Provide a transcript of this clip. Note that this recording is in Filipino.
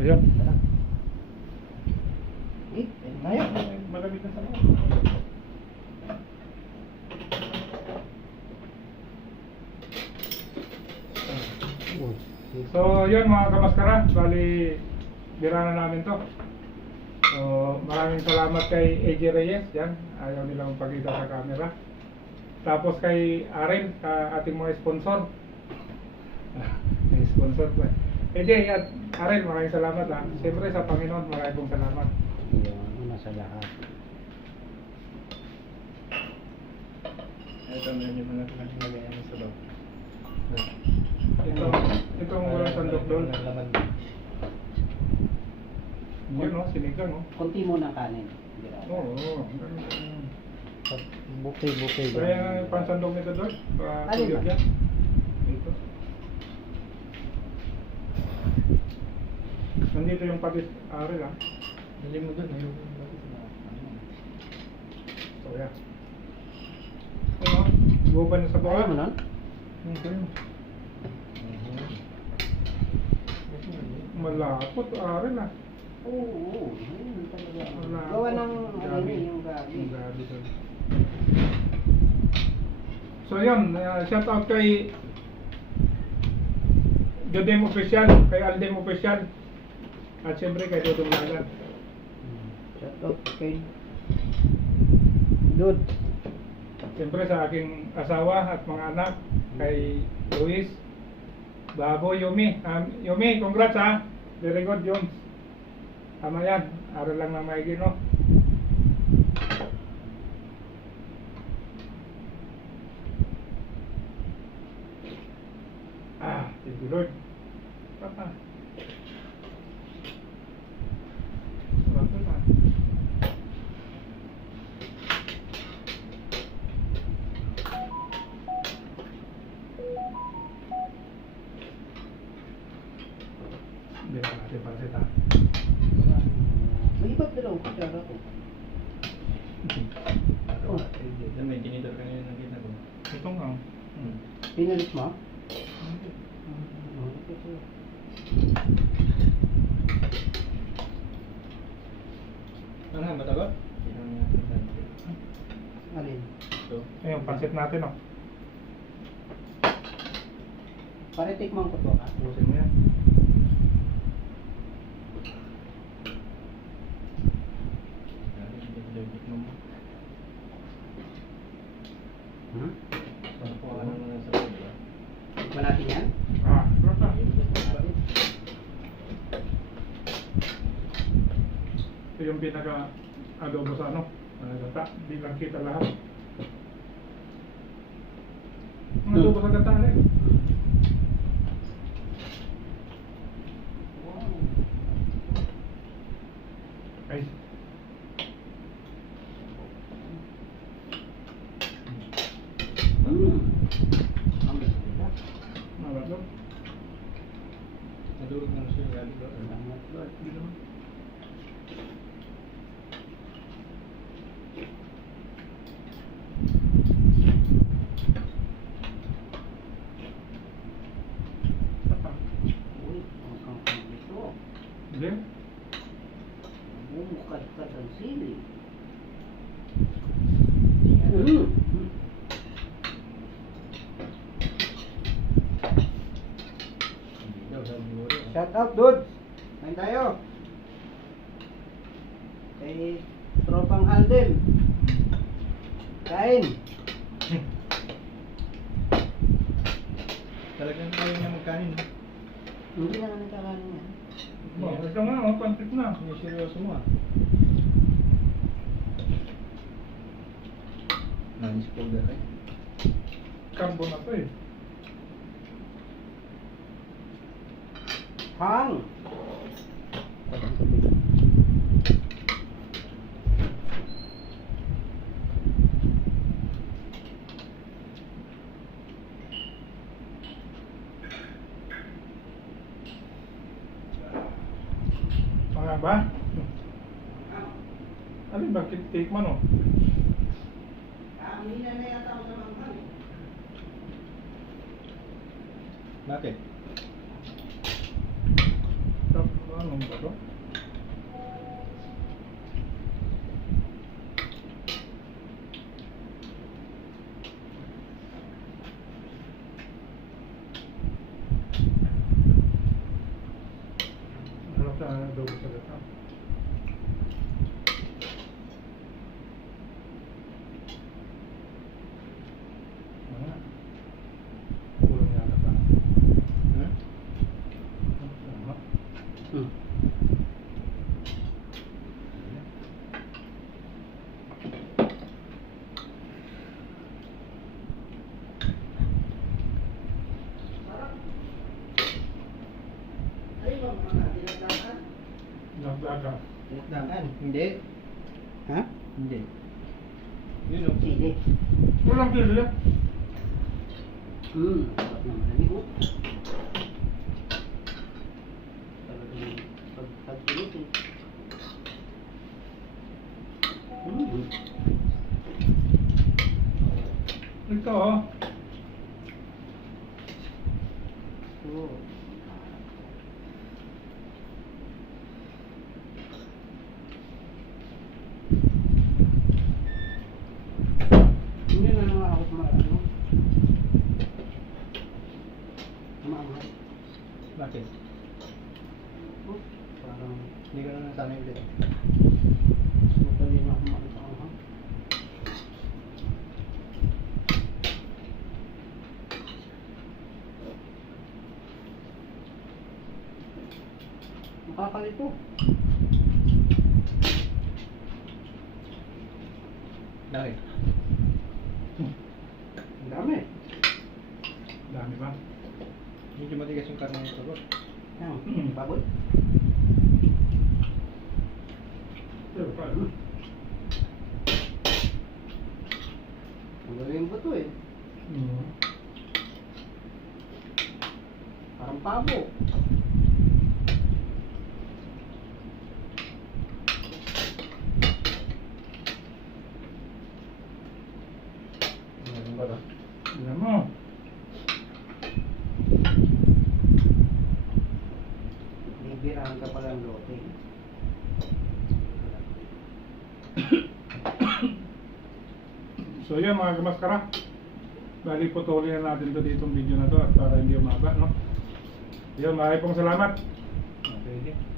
Ayun. Ngayon. Malamig na sa loob. So, yun mga kamaskara, bali bira na namin to. So, maraming salamat kay AJ Reyes, yan. Ayaw nilang pagkita sa camera. Tapos kay Aren, ating mga sponsor. May sponsor po eh. AJ at Aren, maraming salamat ha. Siyempre sa Panginoon, maraming pong salamat. Yun, una sa lahat. Ito medyo mo natin ang lagayan sa loob. Itong walang sandok doon. Yun o, sinigang o. Kunti mo ng kanin. Oo. Bukay-bukay. Kaya nga yung pansandok nito doon. Alin Tuyot ba? yan. Ito. Nandito yung patis aril ha. Dali mo doon, ayun yung bakit na. So yan. Ano? Buban na sa Ayaw buwan. mo nun? Malapot aril ha. Oo. Yun talaga. Malapot. Gawa ng Gabi. yung gabi. Yung gabi doon. So yun, shout out kay Jodem Official, kay Aldem Official, at siyempre kay Dodong Lagan. Shout out kay Dud. Siyempre sa aking asawa at mga anak, kay Luis, Babo, Yumi. Yumi, congrats ha. Very good yun. Tama yan. Aral lang na maigi, no? Thank you Lord. Papa. Sarap yun ha. Hindi na natin pansit ha. May iba't dalawang kutsara ko. Yan may tinidor kanina nakita ko. Ito nga. Pinalit mo? Ano nga, matagot? Alin? Ito. Ayun, pansit natin oh. Pare tikman ko to ha. Busin mo yan. Hmm? Ano na sa loob ba? Tikman natin yan? Sarap na. Ito yung pinaka adobo sa ano, gata. Hindi lang kita lahat. Ang adobo sa gata na eh. Ay. Malat lang. Nadurog na siya gabi ko. Salamat Lord. Hindi naman. Sapa. Uy, ang kangkang ito. Hindi. Bumukad-kad ang sili. Hindi daw, sabi ko rin. Shout out, dudes! Kain tayo! Kay Tropang Alden. Kain! Talagang ayaw niya magkanin. Hindi na nga nagkakanin yan. Oh, ito nga, oh, pansit na. Hindi seryoso mo ah. Nanis powder eh. Carbo na to eh. Hang! Mga ba? Alin ba? Take man oh. Hindi na yata ako sa manghang. Bakit? Anong ba to? Harap na adobo sa gata. Ano? Kulang yata pa. Hmm? Tama. Hmm. Ay, mga tinatawag. Nagdaga. Tinakdakan? Hindi. Ha? Hindi. Yun o. Sili. Walang kilo. Sarap naman. Ano mo? Talagang pagpilit eh. Ito oh. Oo. Hindi na naman ako ano. Maangat. Bakit? Oh, parang Hindi ka na nasanay ulit. madali na ako maangat. Nakakalito. Bakit? Ang dami. Dami ba? Medyo matigas yung karne nito, boss. Yan, baboy. Pero pa ano? Ang galing ba ito eh? Parang pabo. Ano ba ito? Tignan mo. Bibirahan ka palang lote. So yan mga kamaskara. Bali putulin na natin to ditong video na to at para hindi umaba, no? Yun, maraming pong salamat. Okay.